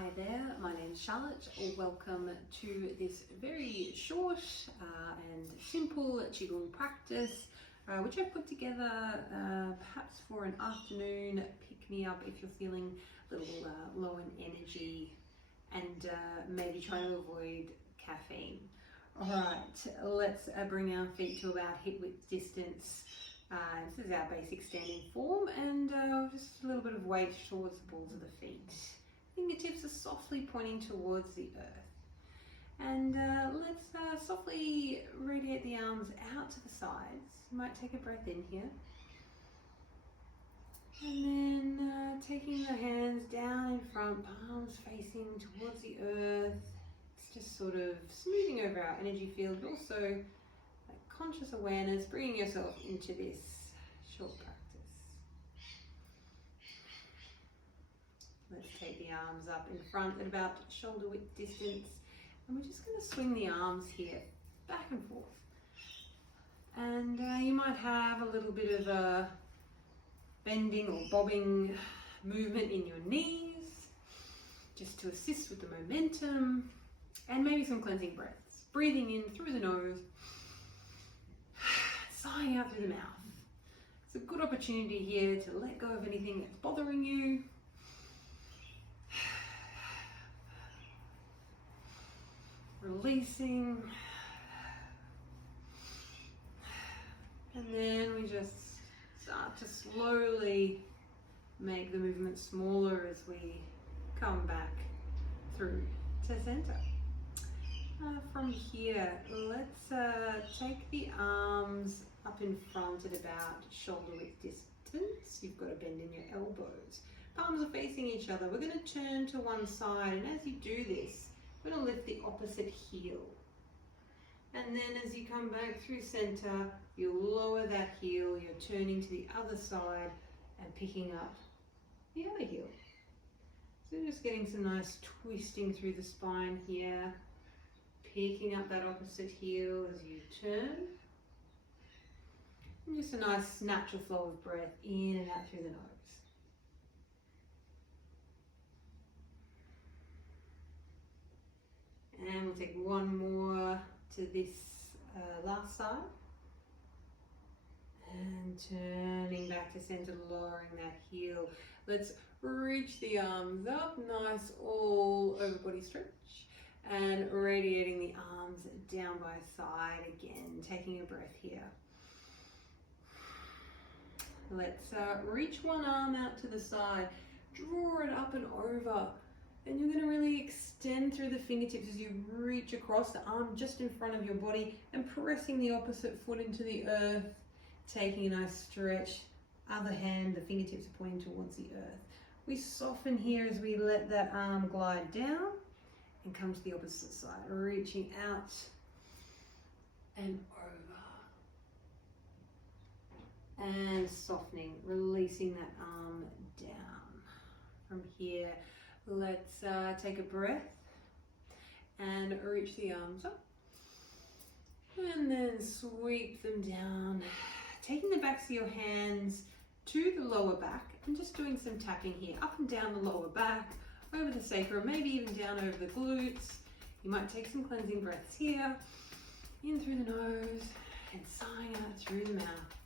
Hi there, my name's Charlotte. Welcome to this very short and simple Qigong practice, which I've put together perhaps for an afternoon pick-me-up if you're feeling a little low in energy and maybe trying to avoid caffeine. Alright, let's bring our feet to about hip-width distance. This is our basic standing form, and just a little bit of weight towards the balls of the feet. Fingertips are softly pointing towards the earth. And let's softly radiate the arms out to the sides. You might take a breath in here. And then taking the hands down in front, palms facing towards the earth. It's just sort of smoothing over our energy field, but also conscious awareness, bringing yourself into this short practice. Let's take the arms up in front at about shoulder width distance, and we're just going to swing the arms here back and forth. And you might have a little bit of a bending or bobbing movement in your knees, just to assist with the momentum, and maybe some cleansing breaths. Breathing in through the nose, sighing out through the mouth. It's a good opportunity here to let go of anything that's bothering you. Releasing. And then we just start to slowly make the movement smaller as we come back through to center. From here, let's take the arms up in front at about shoulder width distance. You've got a bend in your elbows. Palms are facing each other. We're going to turn to one side, and as you do this, we're going to lift the opposite heel. And then as you come back through center, you'll lower that heel. You're turning to the other side and picking up the other heel. So just getting some nice twisting through the spine here. Picking up that opposite heel as you turn. And just a nice natural flow of breath in and out through the nose. And we'll take one more to this last side. And turning back to center, lowering that heel. Let's reach the arms up, nice all over body stretch. And radiating the arms down by side again, taking a breath here. Let's reach one arm out to the side, draw it up and over, and you're going to really extend through the fingertips as you reach across the arm just in front of your body and pressing the opposite foot into the earth, taking a nice stretch. Other hand, the fingertips are pointing towards the earth. We soften here as we let that arm glide down and come to the opposite side, reaching out and over. And softening, releasing that arm down. From here, let's take a breath and reach the arms up. And then sweep them down, taking the backs of your hands to the lower back and just doing some tapping here, up and down the lower back, over the sacrum, maybe even down over the glutes. You might take some cleansing breaths here, in through the nose and sighing out through the mouth.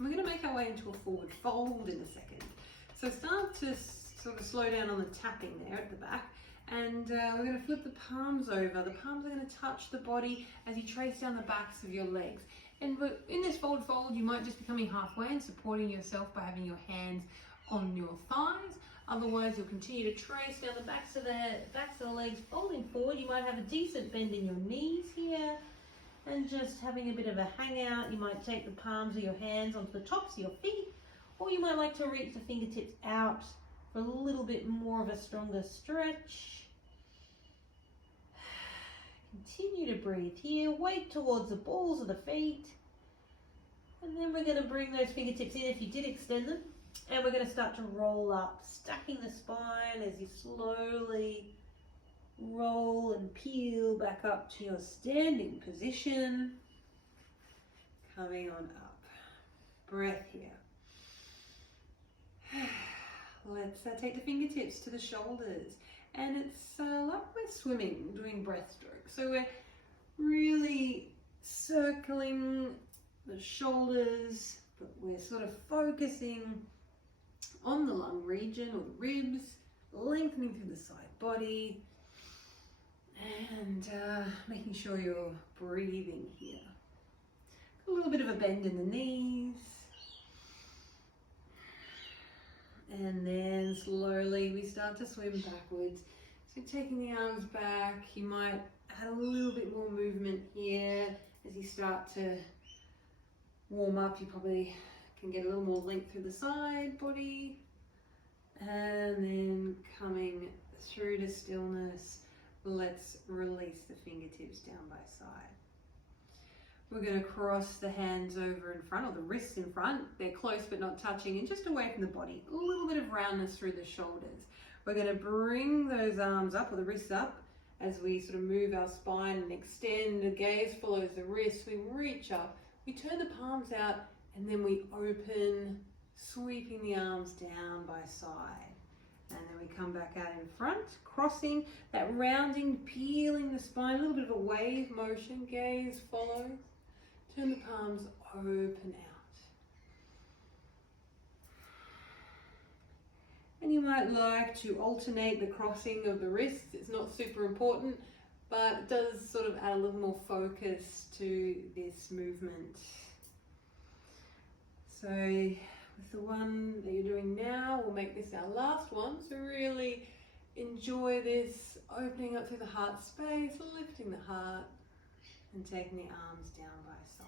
We're going to make our way into a forward fold in a second. So start to sort of slow down on the tapping there at the back, and we're going to flip the palms over. The palms are going to touch the body as you trace down the backs of your legs. And in this forward fold, you might just be coming halfway and supporting yourself by having your hands on your thighs. Otherwise, you'll continue to trace down the backs of the legs, folding forward. You might have a decent bend in your knees here, and just having a bit of a hangout. You might take the palms of your hands onto the tops of your feet, or you might like to reach the fingertips out for a little bit more of a stronger stretch. Continue to breathe here, weight towards the balls of the feet, and then we're going to bring those fingertips in if you did extend them, and we're going to start to roll up, stacking the spine as you slowly roll and peel back up to your standing position, coming on up. Breath here. let's take the fingertips to the shoulders. And it's like we're swimming, doing breaststroke. So we're really circling the shoulders, but we're sort of focusing on the lung region or the ribs, lengthening through the side body, and making sure you're breathing here. A little bit of a bend in the knees. And then slowly we start to swim backwards. So taking the arms back, you might add a little bit more movement here. As you start to warm up, you probably can get a little more length through the side body. And then coming through to stillness, let's release the fingertips down by side. We're going to cross the hands over in front, or the wrists in front. They're close but not touching, and just away from the body. A little bit of roundness through the shoulders. We're going to bring those arms up, or the wrists up, as we sort of move our spine and extend. The gaze follows the wrists. We reach up, we turn the palms out, and then we open, sweeping the arms down by side. And then we come back out in front, crossing, that rounding, peeling the spine, a little bit of a wave motion. Gaze follows. Turn the palms open out. And you might like to alternate the crossing of the wrists. It's not super important, but it does sort of add a little more focus to this movement. So with the one that you're doing now, we'll make this our last one. So really enjoy this, opening up through the heart space, lifting the heart, and taking the arms down by side.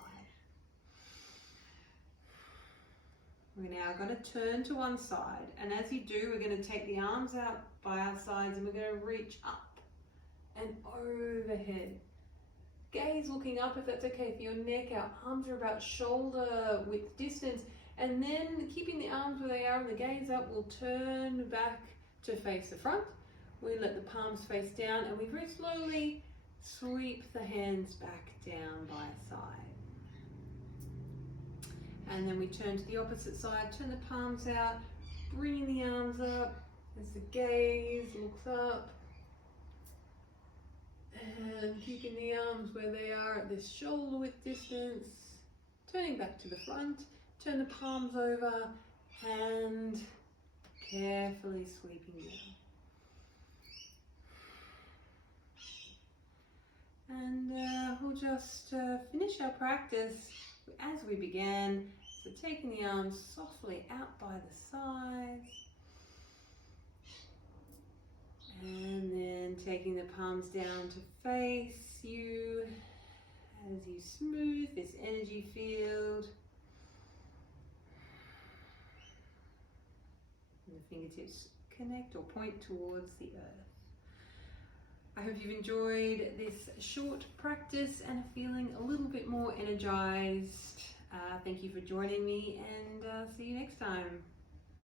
We're now going to turn to one side, and as you do, we're going to take the arms out by our sides, and we're going to reach up and overhead. Gaze looking up if that's okay for your neck. Our arms are about shoulder width distance, and then keeping the arms where they are and the gaze up, we'll turn back to face the front. We let the palms face down, and we very slowly sweep the hands back down by side. And then we turn to the opposite side, turn the palms out, bringing the arms up as the gaze looks up. And keeping the arms where they are at this shoulder width distance. Turning back to the front, turn the palms over and carefully sweeping down. And we'll just finish our practice as we began. So taking the arms softly out by the sides. And then taking the palms down to face you as you smooth this energy field. And the fingertips connect or point towards the earth. I hope you've enjoyed this short practice and are feeling a little bit more energized. Thank you for joining me, and see you next time.